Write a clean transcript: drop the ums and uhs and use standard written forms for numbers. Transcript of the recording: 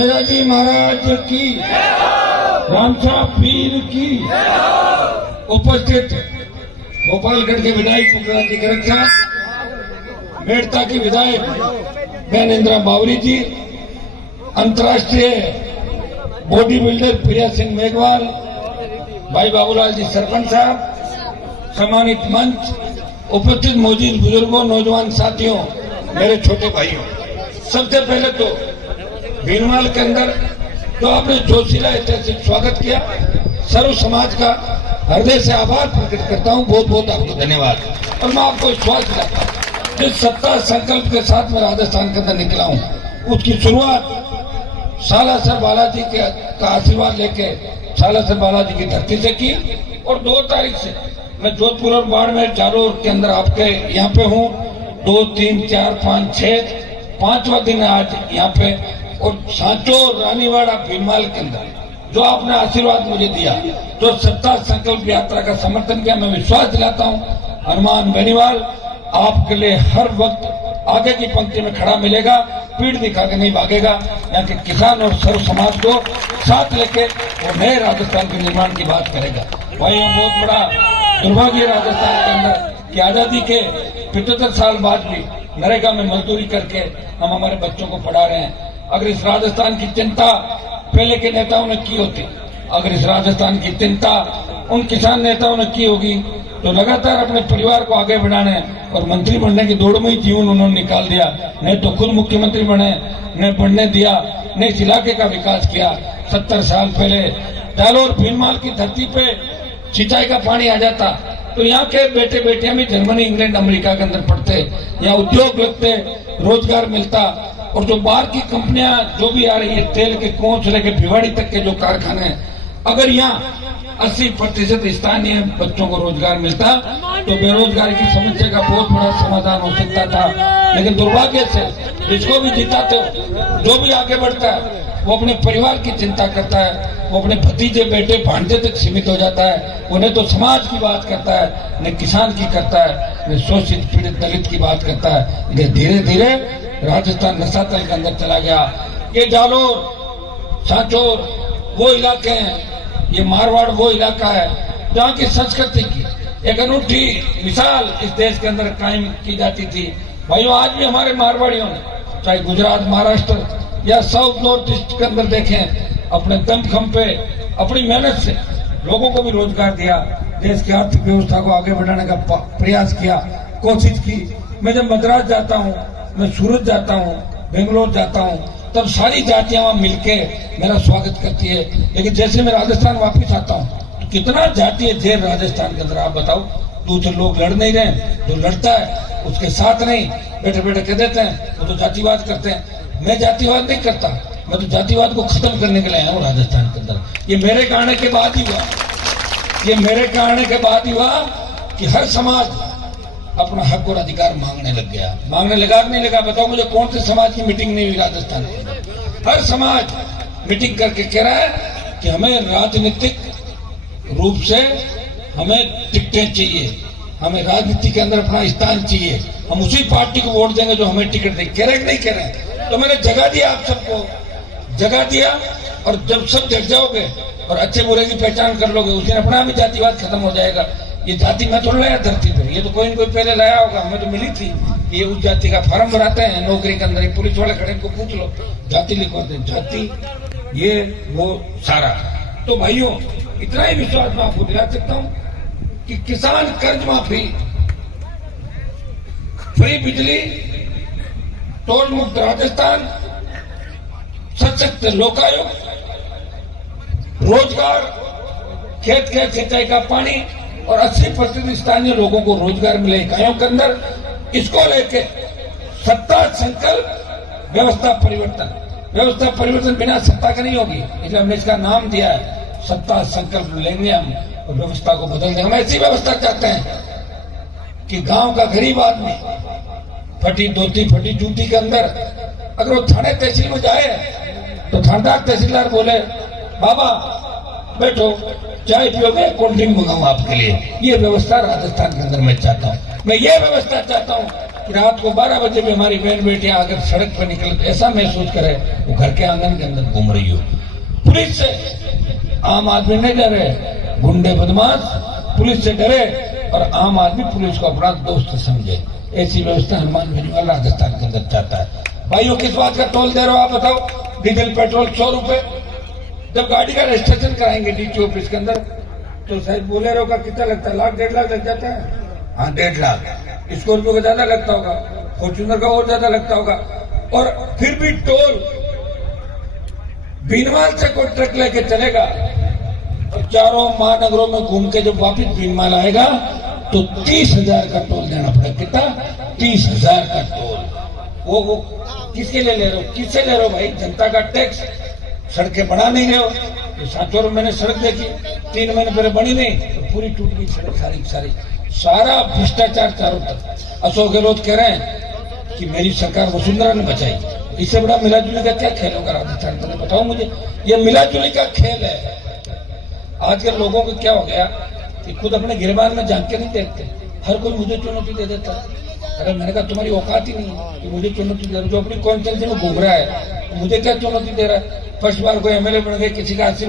जी महाराज की, रामशाह पीर की। उपस्थित गोपालगढ़ के विधायक मुख्यमंत्री साहब, मेड़ता की विधायक बहन इंदिरा बावरी जी, अंतर्राष्ट्रीय बॉडी बिल्डर प्रिया सिंह मेघवाल, भाई बाबूलाल जी सरपंच साहब, सम्मानित मंच, उपस्थित मौजूद बुजुर्गों, नौजवान साथियों, मेरे छोटे भाइयों, सबसे पहले तो भीनमाल के अंदर तो आपने जोशीला ऐतिहासिक स्वागत किया, सर्व समाज का हृदय से आभार प्रकट करता हूं। बहुत बहुत आपको धन्यवाद। और मैं आपको विश्वास दिलाता हूं, जिस सत्ता संकल्प के साथ मैं राजस्थान के अंदर निकला हूं, उसकी शुरुआत सालासर बालाजी का आशीर्वाद लेके सालासर बालाजी की धरती से की। और 2 तारीख से मैं जोधपुर और बाड़मेर, जालोर के अंदर आपके यहाँ पे हूँ। 2, 3, 4, 5, 6 5वां दिन है आज यहाँ पे। और सांचौर, रानीवाड़ा, भीनमाल के अंदर जो आपने आशीर्वाद मुझे दिया, जो सत्ता संकल्प यात्रा का समर्थन किया, मैं विश्वास दिलाता हूँ हनुमान बेनीवाल आपके लिए हर वक्त आगे की पंक्ति में खड़ा मिलेगा, पीठ दिखा के नहीं भागेगा। यहाँ के किसान और सर्व समाज को साथ लेके वो नए राजस्थान के निर्माण की बात करेगा। भाई बहुत बड़ा दुर्भाग्य राजस्थान के अंदर कि आजादी के 75 साल बाद भी नरेगा में मजदूरी करके हम हमारे बच्चों को पढ़ा रहे हैं। अगर इस राजस्थान की चिंता पहले के नेताओं ने की होती, अगर इस राजस्थान की चिंता उन किसान नेताओं ने की होगी, तो लगातार अपने परिवार को आगे बढ़ाने और मंत्री बनने की दौड़ में ही जीवन उन्होंने निकाल दिया। नहीं तो खुद मुख्यमंत्री बने, न बनने दिया, न इस इलाके का विकास किया। 70 साल पहले जालोर भीनमाल की धरती पे सिंचाई का पानी आ जाता तो यहाँ के बेटे बेटियां भी जर्मनी, इंग्लैंड, अमेरिका के अंदर पढ़ते, यहाँ उद्योग लगते, रोजगार मिलता। और जो बाहर की कंपनियां जो भी आ रही है, तेल के कुओं से लेकर भिवाड़ी तक के जो कारखाने हैं, अगर यहाँ 80% स्थानीय बच्चों को रोजगार मिलता तो बेरोजगारी की समस्या का बहुत बड़ा समाधान हो सकता था। लेकिन दुर्भाग्य से जिसको भी जीता तो जो भी आगे बढ़ता है वो अपने परिवार की चिंता करता है, वो अपने भतीजे, बेटे, भांजे तक सीमित हो जाता है। उन्हें तो समाज की बात करता है, न किसान की करता है, न शोषित पीड़ित दलित की बात करता है। धीरे धीरे राजस्थान नशातल के अंदर चला गया। ये जालोर, सांचौर वो इलाके हैं, ये मारवाड़ वो इलाका है जहाँ की संस्कृति की एक अनूठी मिसाल इस देश के अंदर कायम की जाती थी। भाइयों, आज भी हमारे मारवाड़ियों ने चाहे गुजरात, महाराष्ट्र या साउथ नॉर्थ ईस्ट के अंदर देखें, अपने दमखम पे अपनी मेहनत से लोगों को भी रोजगार दिया, देश की आर्थिक व्यवस्था को आगे बढ़ाने का प्रयास किया, कोशिश की। मैं जब मद्रास जाता हूँ, मैं सूरत जाता हूँ, बेंगलोर जाता हूँ, तब सारी जातियां वहां मिलके मेरा स्वागत करती है। लेकिन जैसे मैं राजस्थान वापस आता हूँ तो कितना जातीय जेल राजस्थान के अंदर, आप बताओ। दूसरे लोग लड़ नहीं रहे, जो लड़ता है उसके साथ नहीं, बैठे बैठे कह देते हैं वो तो जातिवाद करते हैं। मैं जातिवाद नहीं करता, मैं तो जातिवाद को खत्म करने के लिए आया हूँ राजस्थान के अंदर। ये मेरे कहने के बाद ही हुआ, ये मेरे कहने के बाद ही हुआ कि हर समाज अपना हक और अधिकार मांगने लग गया। मांगने लगा नहीं लगा, बताओ मुझे कौन से समाज की मीटिंग नहीं हुई राजस्थान में। हर समाज मीटिंग करके कह रहा है कि हमें राजनीतिक रूप से हमें टिकटें चाहिए, हमें राजनीति के अंदर अपना स्थान चाहिए, हम उसी पार्टी को वोट देंगे जो हमें टिकट देंगे। कह रहे नहीं कह रहे? तो मैंने जगह दिया, आप सबको जगह दिया। और जब सब जग जाओगे और अच्छे बुरे की पहचान कर लोगे, उस दिन अपना भी जातिवाद खत्म हो जाएगा। ये जाति मैं थोड़ा लाया धरती पर, ये तो कोई न कोई पहले लाया होगा, हमें तो मिली थी। ये उस जाति का फॉर्म भराते हैं नौकरी के अंदर, पुलिस वाले खड़े को पूछ लो, जाति लिखवा दे, जाति ये वो सारा। तो भाइयों, इतना ही विश्वास मैं आपको दिला सकता हूँ कि किसान कर्ज माफी, फ्री बिजली, टोल मुक्त राजस्थान, सशक्त लोकायुक्त, रोजगार, खेत खेत सिंचाई का पानी और 80% स्थानीय लोगों को रोजगार मिले इकाइयों के अंदर, इसको लेके सत्ता संकल्प व्यवस्था परिवर्तन। व्यवस्था परिवर्तन बिना सत्ता का नहीं होगी, इसलिए हमने इसका नाम दिया है सत्ता संकल्प लेंगे हम और व्यवस्था को बदल देंगे। हम ऐसी व्यवस्था चाहते हैं कि गांव का गरीब आदमी फटी धोती, फटी जूती के अंदर अगर वो थाने तहसील में जाए तो थानेदार तहसीलदार बोले, बाबा बैठो, चाय पियोगे, कोल्ड ड्रिंक मंगाऊं आपके लिए। ये व्यवस्था राजस्थान के अंदर मैं चाहता हूँ। मैं ये व्यवस्था चाहता हूँ कि रात को 12 बजे भी हमारी बहन बेटियां अगर सड़क पर निकल ऐसा महसूस करे वो घर के आंगन के अंदर घूम रही हो। पुलिस से आम आदमी नहीं डरे, गुंडे बदमाश पुलिस से डरे और आम आदमी पुलिस को अपना दोस्त समझे। ऐसी व्यवस्था हनुमान बेनीवाल राजस्थान के अंदर चाहता है। भाइयों, किस बात का टोल दे रहे हो आप बताओ? डीजल पेट्रोल 100 रुपए। जब गाड़ी का रजिस्ट्रेशन कराएंगे डीटी ऑफिस के अंदर तो शायद बोलेरो का कितना लगता है? 1 लाख 1.5 लाख लग जाता है। हाँ, 1.5 लाख। स्कॉर्पियो का ज्यादा लगता होगा, फॉर्च्यूनर का और ज्यादा लगता होगा। और फिर भी टोल बीनमाल से कोई ट्रक लेके चलेगा और चारों महानगरों में घूम के जब वापिस बीनमाल आएगा तो 30,000 का टोल देना पड़ेगा। कितना? 30,000 का टोल। वो किसके लिए ले रहे हो? किससे ले रहे हो भाई? जनता का टैक्स। सड़कें बना नहीं रहे हो। तो 7 मैंने सड़क देखी, 3 महीने पहले बनी नहीं तो पूरी टूट गई सड़क सारी। सारा भ्रष्टाचार चारों तरफ। अशोक गहलोत कह रहे हैं कि मेरी सरकार वसुंधरा ने बचाई। इससे बड़ा मिलाजुली का क्या खेल होगा राजस्थान में? बताओ मुझे। ये मिलाजुली का खेल है। आजकल लोगों को क्या हो गया कि खुद अपने गिरबान में झांक के नहीं देखते। हर कोई मुझे चुनौती दे देता है। अरे मैंने कहा तुम्हारी औकात ही नहीं है कि मुझे चुनौती दे रहा है। जो अपनी कॉन्स्टिट्यूंसी में घूम रहा है मुझे क्या चुनौती दे रहा है? फर्स्ट बार कोई एमएलए बन गए, किसी का आशीर्वाद